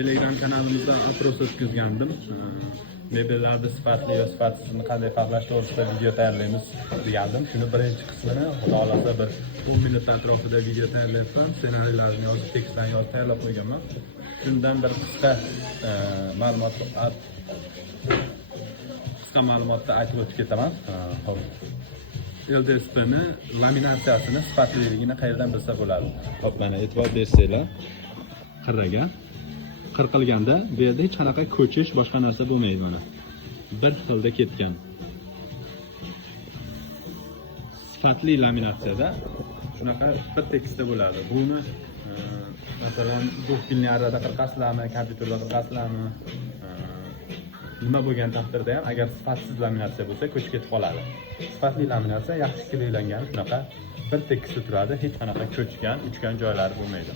Telegram kanalimizda oпрос o'tkazgandim. Mebellarni sifatli va sifatsizini qanday farqlash to'g'risida video tayyorlaymiz degandim. Shuni birinchi qismini xudo xolasa bir 10 minut atrofida video tayyorlayapman. Ssenariylarni yozib, tekstdan yozib tayyorlab qo'yganman. Shundan bir qisqa ma'lumotni aytib o'tib ketaman. LDSPni laminatsiyasini, sifatliligini qayerdan bilsa bo'ladi? Hop, mana e'tibor bersanglar, qirraga qirqilganda bu yerda hech qanaqa ko'chish, boshqa narsa bo'lmaydi. Mana bir xilda ketgan. Sifatli laminatsiyada shunaqa bir tekisda bo'ladi. Buni masalan, do'ppilni arada qirqasizlarmi, kompyuterda qirqasizlarmi, nima bo'lgan taqdirda ham agar sifatsiz laminatsiya bo'lsa ko'chib ketib qoladi. Sifatli laminatsiya yaxshi kirlangan, shunaqa bir tekisda turadi, hech qanaqa ko'chgan, uchgan joylari bo'lmaydi.